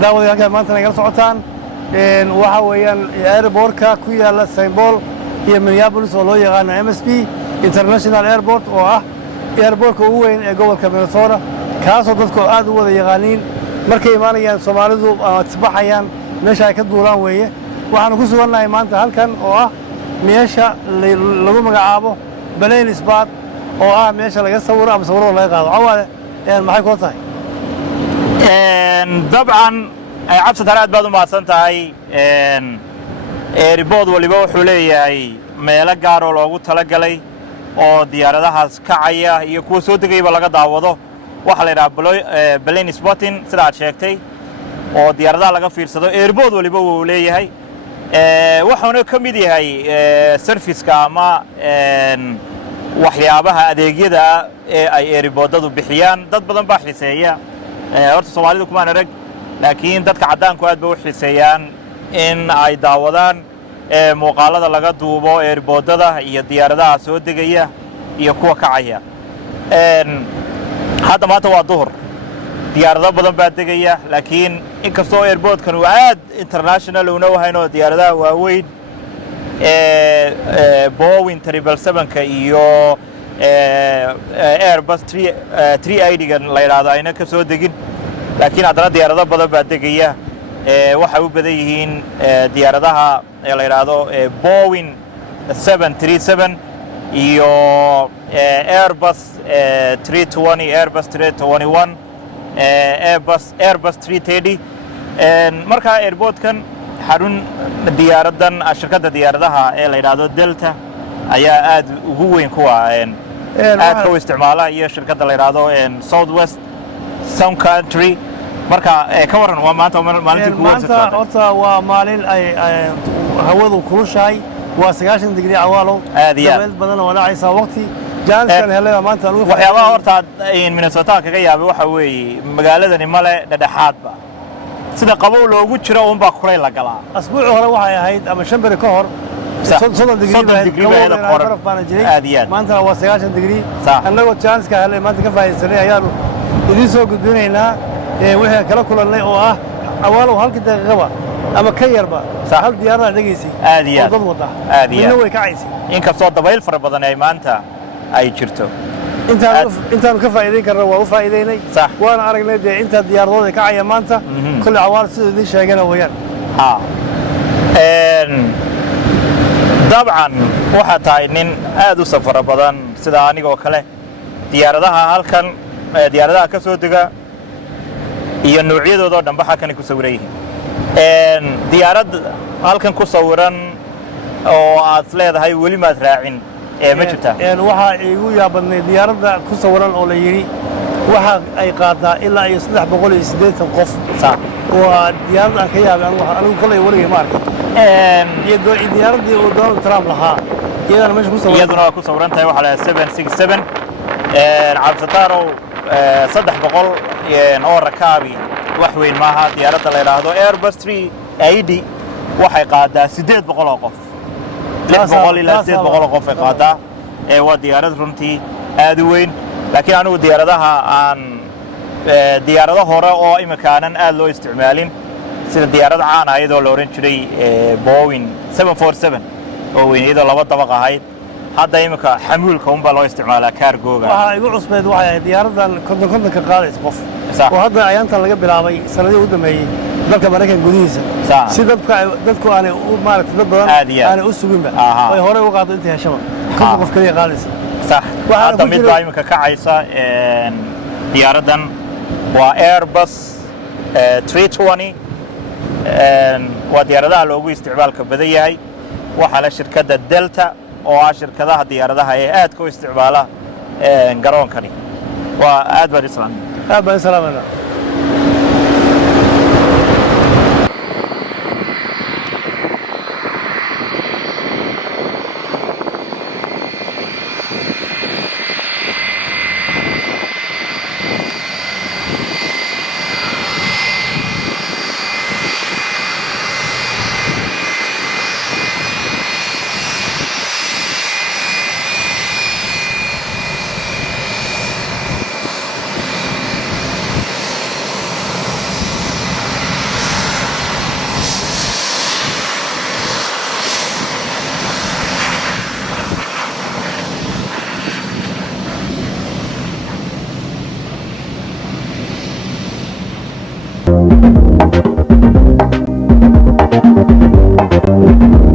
daawadii halkaa maanta nagala socotaan waxa weeyaan airportka ku yaala St. Paul iyo Minneapolis oo loo yaqaan MSP International Airport oo ah airportka ugu weyn ee gobolka Minnesota kaasoo dadku aad u wada yaqaaniin markay imaanayaan Soomaalidu tabaxayaan meesha ay ka duulaan weeye waxaan ku sugannahay maanta halkan oo ah meesha lagu magacaabo Blaine Spot oo ah meesha laga sawiro ama sawiro laga qaado cawaale maxay ku tahay dabcan ay cabsi taraad baad u maadsan tahay airport waliba wuxuu leeyahay meelo gaar oo loogu talagalay oo diyaaradahaas kacaya iyo kuwa soo degayba laga daawado waxa la yiraahdaa Blaine Spotting sida aad sheegtay oo diyaaradaha laga fiirsado airport waliba uu leeyahay waxaana ka mid yahay service-ka ama waxyaabaha adeegyada ee ay airportadu bixiyaan dad badan baa xiiseeya horta Soomaalidu kuma arag laakiin dadka cadaanku aad bay u xiiseeyaan in ay daawadaan muuqaalada laga duubo airportada iyo diyaaradaha soo degaya iyo kuwa kacaya hadda maanta waa duhur diyaarado badan baa degaya laakiin inkastoo airportkan uu aad international una wahayno diyaaradaha waaweyn Boeing 777 iyo Airbus 380 la yiraahdo ayna ka soo degin laakiin haddana diyaarado badan baa degaya waxay u badan yihiin diyaaradaha la yiraahdo Boeing 737 iyo Airbus 320 Airbus 321 Airbus 330 marka airportkan xarun diyaaradan shirkadda diyaaradaha ee la yiraahdo Delta ayaa aad ugu weyn kuwa aad ka isticmaala iyo shirkadda la yiraahdo Southwest Sun Country marka ka waran waa maanta maalintii kuwa maanta horta waa maalin ay hawadu kulushahay waa 90 digrii cawaalo meel badan oo dhacaysa waqti jaanskan helay maanta lagu waxyaabaha horta Minnesota kaga yaabay waxa weeye magaaladani male dhadhaxaadba sida qabow loogu jiro uun baa kulay la galaa asbuuc hore waxay ahayd ama shanbari ka hor 30 digrii baan jiray maanta waa 90 digrii anagoo jaanska helay maanta ka faa'iideysanay ayaanu idin soo gudbinaynaa wixii kala kulannay oo ah awaalo halkii daqiiqaba ama ka yarba hal diyaarada dhageysay oo dad wada midna way kacaysay inkastoo dabayl fara badan ay maanta ay jirto intaan ka faa'iideyn karno waa u faa'iideynay waana aragnay inta diyaaradooda kacaya maanta kulli awaal sidoo idin sheegana weeyaan dabcan waxa tahay nin aad u safar badan sida aniga oo kale diyaaradaha halkan diyaaradaha ka soo dega iyo noocyadooda dhanba halkan ku sawiran yihiin diyaarad halkan ku sawiran oo aad leedahay weli ma raacin ma jirtaa waxa igu yaabadnay diyaaradda ku sawiran oo la yiri waxa ay qaadaa ilaa 380 qof waa diyaarad aan ka yaabay anigu kale waligay ma arkay diyaaradii uu Donald Trump lahaa iyadana meesha ku sawiran iyaduna ku sawiran tahay waxa la 767 cabsataaro 300 oo rakaabi wax weyn maaha diyaaradda la yiraahdo Airbus 380 waxay qaadaa 800 qof 600 ilaa 800 qof ay qaadaa waa diyaarad runtii aad u weyn laakiin anigu diyaaradaha aan diyaarado hore oo imikaanan aad loo isticmaalin sida diyaarad caan ah iyadoo la oran jiray Boeing 747 oo weyn iyadoo laba dabaq ahayd hadda imika xamuulka un baa loo isticmaalaa cargo-ga waxa igu cusbeed waxay diyaaradan konton ka qaadayso qof oo hadda ayaantan laga bilaabay sanadii u dhameeyay dalka Mareykanka gudihiisa si dadku aanay u maaragtay dad badan aanay u suginba way hore u qaado intii heshaba konton qof kaliya qaadaysa صح هذا مid baa imika kacaysa diyaaradan waa Airbus 320 waa diyaaradaha loogu isticmaalka badan yahay waxa la shirkadda Delta oo ah shirkadaha diyaaradaha ee aad ku isticmaala garoonkani waa aad baan islaamana Thank you.